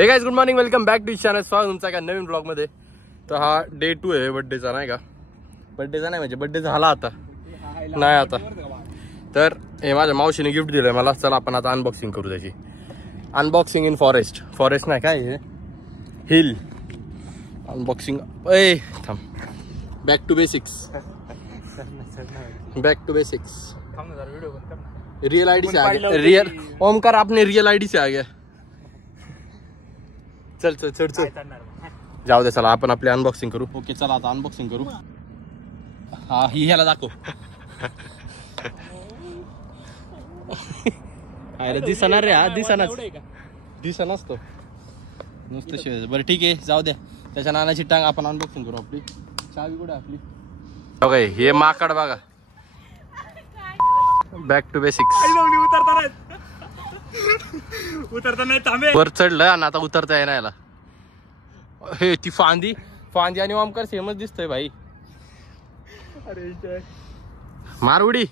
हे guys good morning, welcome back to channel. स्वागत तुमचा एका नवीन ब्लॉग मध्ये. तर हा डे 2 आहे बर्थडेचा, नाही का? बर्थडेचा नाही म्हणजे बर्थडे झाला आता नाही आता. तर हे माझ्या मावशीने गिफ्ट दिलंय मला. चला आपण आता अनबॉक्सिंग करू त्याची. Unboxing in forest. फॉरेस्ट नाही काय हे, हिल अनबॉक्सिंग. ए थांब, back to basics. Back to basics. Real ID से आ गया. रियल ओमकार आपने रियल आईडी से आ गया. चल चल चल चल जाऊ दे. चला आपण आपली अनबॉक्सिंग करू. ओके चला आता अनबॉक्सिंग करू. हा ही ह्याला दाखव. अरे दिसणार रे, हा दिसनाच तो नुसतं शिवाय. बरं ठीक आहे जाऊ द्या. त्याच्या नानाची टांग आपण अनबॉक्सिंग करू. आपली चावी कुठे आपली? बघा हे माकड बघा. Back to basics. उतरता वर चढलं आणि आता उतरता येणार याला. हे ती फांदी आणि ओमकार सेमच दिसतोय भाई. मार उडी.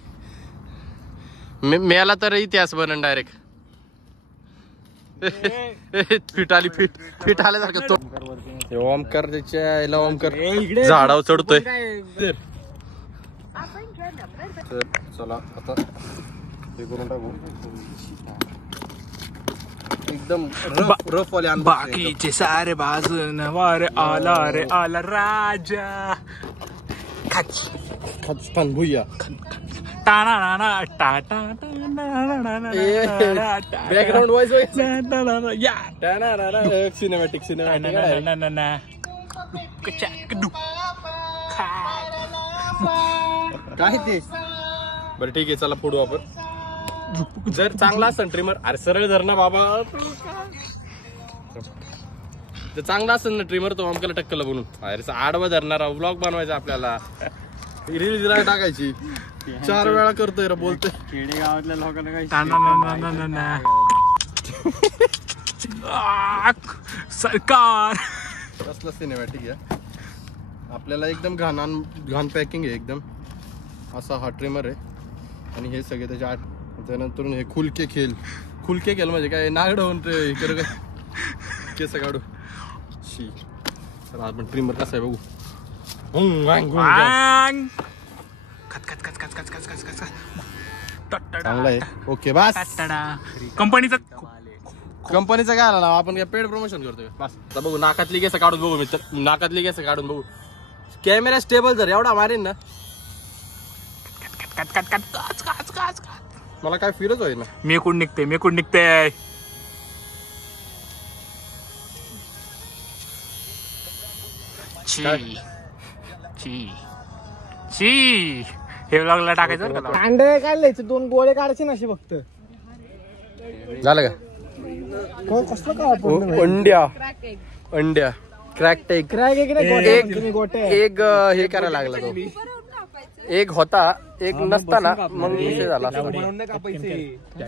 मेला तर इतिहास बनन डायरेक्ट. फिट आल्यासारखं तो ओमकार. त्याच्या ओमकार झाडावर चढतोय. तर चला आता हे करून टाकू. एकदम रफ वाले. बाकीचे सारे बाजून वारे आला रे आला राजा. पण भुया बॅकग्राउंड वॉइस सिनेमॅटिक काय ते. बरं ठीक आहे चला फोडू आपण. जर चांगला असेल ट्रिमर, अरे सरळ धर ना बाबा. जर चांगला असेल ना ट्रिमर तो आमच्याला टक्कल बनून. अरे आडवा धरणारा ब्लॉग बनवायचा आपल्याला. रील टाकायची. 4 वेळा करतोय रे बोलतोय. खेडेगावातल्या लोकांना काही सरकार कसला सिनेमॅटिक आहे. आपल्याला एकदम घाण पॅकिंग आहे एकदम. असा हा ट्रिमर आहे आणि हे सगळे त्याच्या आठ. त्यानंतर हे खुलके खेळ म्हणजे काय नागड होऊन काय केस काढू. शी चला आपण ट्रिमर कसा आहे बघू. चांगला आहे. ओके बस. कंपनीचा काय आला ना, आपण काय पेड प्रमोशन करतोय बस. आता बघू नाकातली केस काढून बघू मित्र. नाकातली केस काढून बघू. कॅमेरा स्टेबल जर एवढा मारेन ना मला काय फिरच होईल ना. मेकून निघते. हे ब्लॉगला टाकायचं. कांडे काढले 2 गोळे काढायचे ना असे फक्त. झालं का? कसलं काय अंड्या क्रॅक एक हे करायला लागला तो. एक होता एक नसताना मग विषय झाला.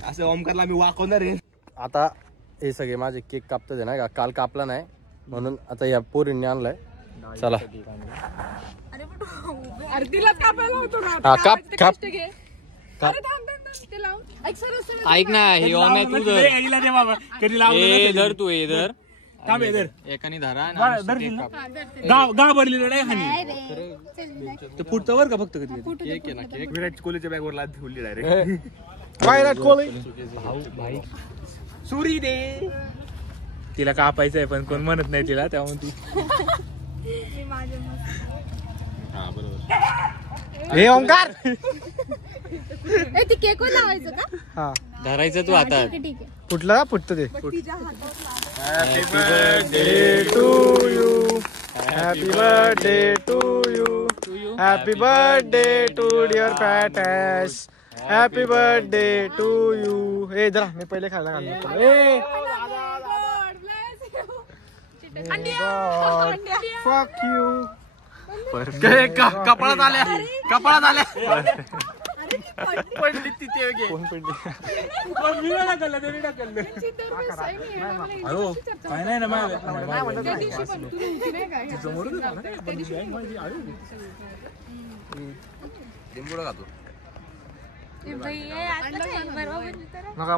असं ओमकारला मी वाकवणार आहे. आता हे सगळे माझे केक कापतात आहे ना का. काल कापला नाही म्हणून आता या पोरींनी आणलाय. चला हा काप. ऐक ना हे ऑन आहे तू धर तू धर एकाने धरा. गाव भरलेलं नाही हानी ते फुटतं वर का फक्त. केक आहे ना केक. विराट कोहलीच्या बॅगवर लाद ठेवली डायरेक्ट. विराट कोहली सुरी दे. तिला कापायचंय पण कोण म्हणत नाही तिला, त्यामुळे ती हे ओमकार ते केक वर लावायचं का? हा धरायचं तू आता. फुटलं का? फुटतं ते. Happy birthday to you. Happy birthday to you. Happy birthday to dear पॅटॅस. Happy birthday to you. हे जरा मी पहिले खायला घालतो. फक यू. कपाळात आल्या पडली तिथे. कोण पडली? काय नाही ना खातो. नका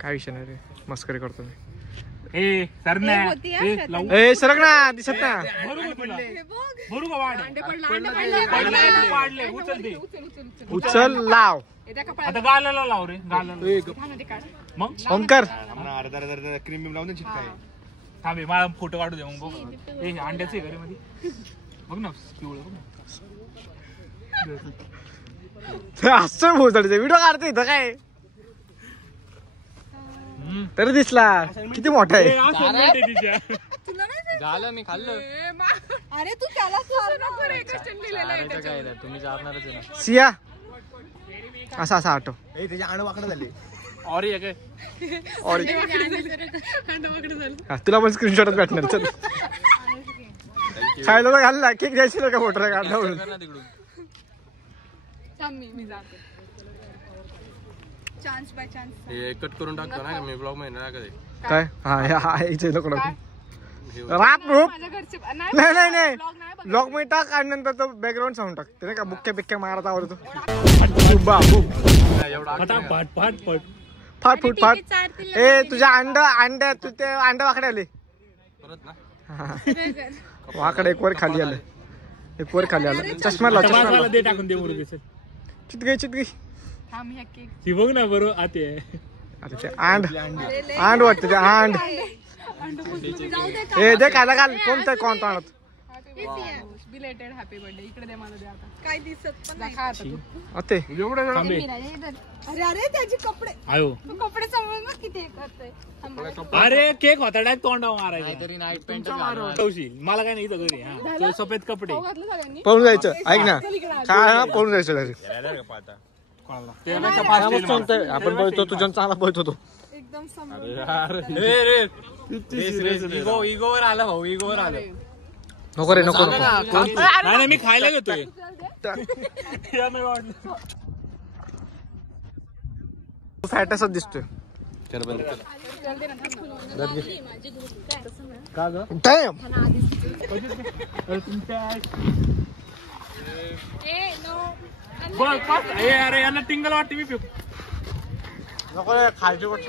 काय विषय नाही रे, मस्करी करतो मी. ए सर ना होती आहे ए, शेतात. लावू. ए सरक ना दिसत ना भरू का तुला? हे बघ. भरू का वाढ? अंडे पडलं. पाडले उचल दे. उचल लाव आता गालाला लाव रे गालाला. मग ओमकार थांबे मला फोटो काढू दे मग बघ. ए अंड्याचे घरी मध्ये बघ ना पिवळं बघ ना. असं भोसडीचे व्हिडिओ काढतो इथं काय तरी दिसला किती मोठा आहे ए, असं मिळते तिच्या. तुला नाही दिसत? झालं मी खाल्लं अरे तू त्याला नको रे, कशाने लिहिलेलं आहे काय त्याच्यावर? आहे, तुम्ही जाणारच आहे ना. सिया असा असा आठव और ये काय और हा, तुला पण स्क्रीनशॉटच भेटणार चल खायला तर घाल ना केक द्यायची का फोटो काढला म्हणून कर ना तिकडून. थांब, मी जाते. Chance by chance. हे कट करून टाकतो ना मी ब्लॉग मध्ये नाही कधी काय हा यायचं नको राप रूप माझ्या घरचे नाही नाही नाही vlog नाही बघत. लॉग मध्ये टाक आणि नंतर तो बॅकग्राऊंड साऊंड टाक ते नाही का बुक्क्या बिक्क्या मारत आवडतो बाबू एवढा फटाफट फाट पट फाट फूट फाट TV चारतील ए तुझ्या अंडा तू ते अंडा वाकडे आले परत ना वाकडे एक वर खाली आलं एक वर खाली आलं चष्मा लाव चष्मा लाव दे टाकून दे मुरुबी सर. चितगई थांब, ह्या केक. ती बघ ना बरोबर आते आता ते आंड वाटतं ते आंड जाऊ दे का? ए दे खायला घाल कोणतं कोणतं आणत बिलेटेड हॅपी बर्थडे. इकडे दे मला, दे आता. काय दिसत पण नाही. खा आता तू. अते थांबे अरे अरे त्याचे कपडे, आयो. तू कपडे समज ना किती हे करतोय. थांब. अरे केक होता डायरेक्ट तोंडावर मारायचा. तरी नाईट पेंट ठेवशील. मला काय नाही इथं घरी हा. तो सफेद कपडे खाऊ घातलं सगळ्यांनी. पळून जायचं ऐक ना काय पळून जायचं डायरेक्ट आपण पळतो तुझ्या चांगला पळतो तो एकदम समोर. इगोवर आलं भाऊ इगोवर आलं. नको रे नको नाही मी खायला घेतोय. या नाही वाटलं. फॅटसच दिसतोय Damn. बघ पाच. ए, अरे यांना टिंगल वाटते मी फेकू. नको रे खायची गोष्ट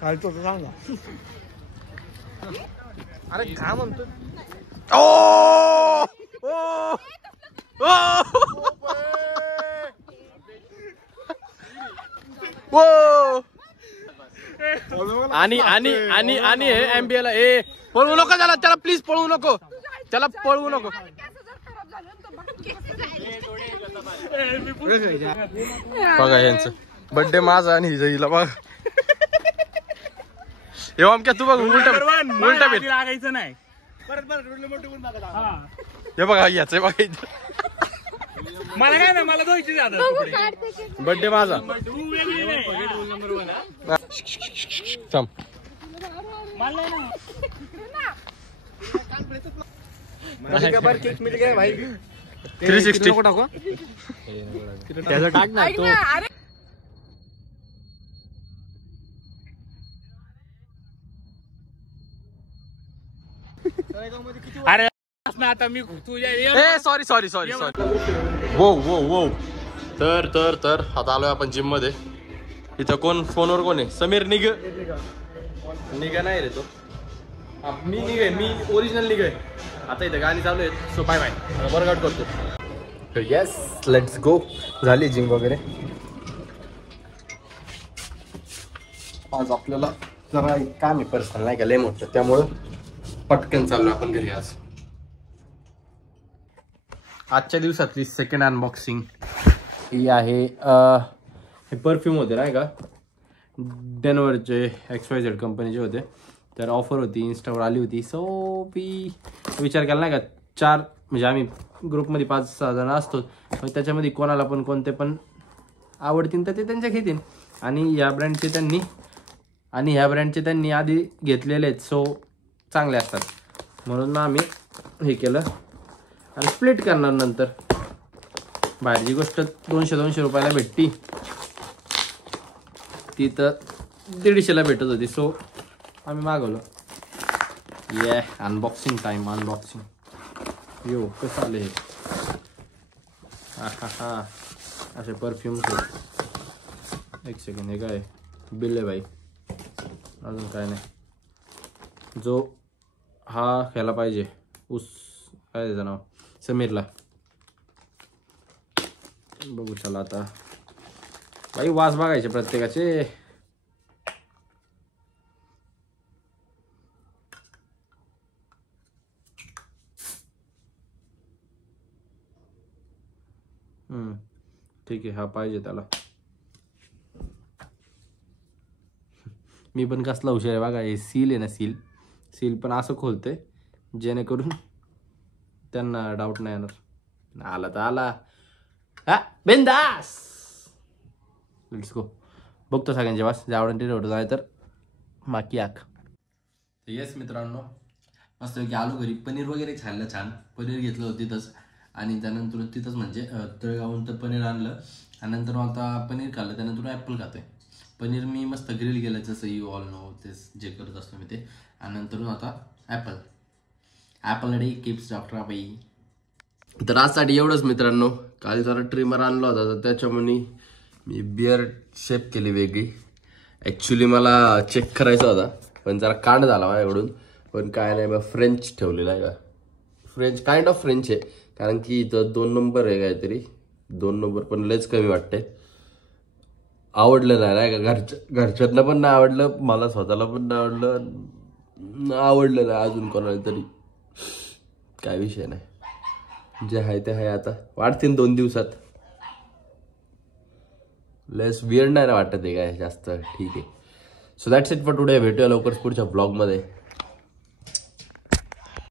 खायचं होतं सांग ना अरे काय म्हणतो ओ आणि आणि आणि आणि हे MBA ला ए पळू नको त्याला प्लीज पळू नको त्याला पळवू नको बघा यांचं बर्थडे माझा आणि हिला बघ एव्हा क्या तू बघ उलटा भेट लागायचं नाही. हे बघा याच बघा इथं. मला काय ना मला दोनची जातात बर्थडे माझा तू वेगळी नाही. थांब मला नाही. केक मिल गया भाई 360 टाकू त्याचं टाक ना तो अरे ना आता मी तुझ्या ए सॉरी वो तर आता आलोय आपण जिम मध्ये. इथं कोण फोनवर कोण आहे समीर निगा नाही रे तो मी मी ओरिजिनल निघाय. आता इथं गाणी चालू आहेत सो बाय बाय वर्कआउट करतो. Yes let's go. झाली जिम वगैरे. आज आपल्याला जरा एक काम आहे पर्सनल नाही का लय मोठं त्यामुळं पटकन चाललो आपण घरी. आजच्या दिवसातली सेकंड अनबॉक्सिंग ही आहे. हे परफ्यूम होते नाही का डेनवरचे XYZ कंपनीचे होते. तर ऑफर होती इन्स्टावर आली होती. सो मी विचार केला नाही का 4 म्हणजे आम्ही ग्रुपमध्ये 5-6 जण असतो पण त्याच्यामध्ये कोणाला पण कोणते पण आवडतील तर ते त्यांच्या घेतील. आणि ह्या ब्रँडचे त्यांनी आधी घेतलेले आहेत सो चांगले असतात म्हणून आम्ही हे केलं आणि स्प्लिट करणार नंतर. बाहेरची गोष्ट 200 रुपयाला भेटती ती तर 150ला भेटत होती सो आम्ही मागवलं. ये अनबॉक्सिंग टाइम अनबॉक्सिंग. यो कसं आले हे हा असे परफ्यूम्स. एक सेकंड हे काय बिल आहे भाई अजून काय नाही. जो हा ख्याला पाहिजे ऊस, काय त्याचं नाव, समीरला. बघू चला आता बाई, वास बघायचे प्रत्येकाचे. ठीक आहे, हा पाहिजे त्याला. मी पण कसला हुशार आहे बघा. हे सील आहे ना, सील पण असं खोलते जेणेकरून त्यांना डाऊट नाही येणार. आला तर आला, हा बिंदास. Let's go. बघतो सगळ्यांचे वास, जे आवडून ते जाय तर माकी आख. येस मित्रांनो, मस्त की आलो घरी. पनीर वगैरे खाल्लं छान. पनीर घेतलं होतं तिथंच, आणि त्यानंतर तिथंच म्हणजे तळगावून तर पनीर आणलं, आणि नंतर आता पनीर खाल्लं. त्यानंतर ॲपल खातोय. पनीर मी मस्त ग्रिल केलं, जसं यू ऑल नो, तेच जे करत असतो मी ते. आणि नंतर आता ॲपल डे किप्स डॉक्टर बाई. तर आजसाठी एवढंच मित्रांनो. काल जरा ट्रिमर आणला होता, तर त्याच्यामुळे मी बिअर्ड शेप केली वेगळी. ॲक्च्युली मला चेक करायचा होता, पण जरा कांड झाला माझ्याकडून. पण काय नाही, मग फ्रेंच ठेवलेला आहे का, फ्रेंच काइंड ऑफ फ्रेंच आहे. कारण की इथं 2 नंबर आहे काहीतरी, 2 नंबर पण लयच कमी वाटते. आवडलं नाही का, घरच्यांना पण नाही आवडलं, मला स्वतःला पण नाही आवडलं नाही अजून कोणाला तरी. काय विषय नाही, जे आहे ते आहे. आता वाढतील 2 दिवसात. लेस वियर्ड नाही ना वाटत आहे काय जास्त. ठीक आहे. So that's it for today. भेटूया लवकरच पुढच्या ब्लॉगमध्ये.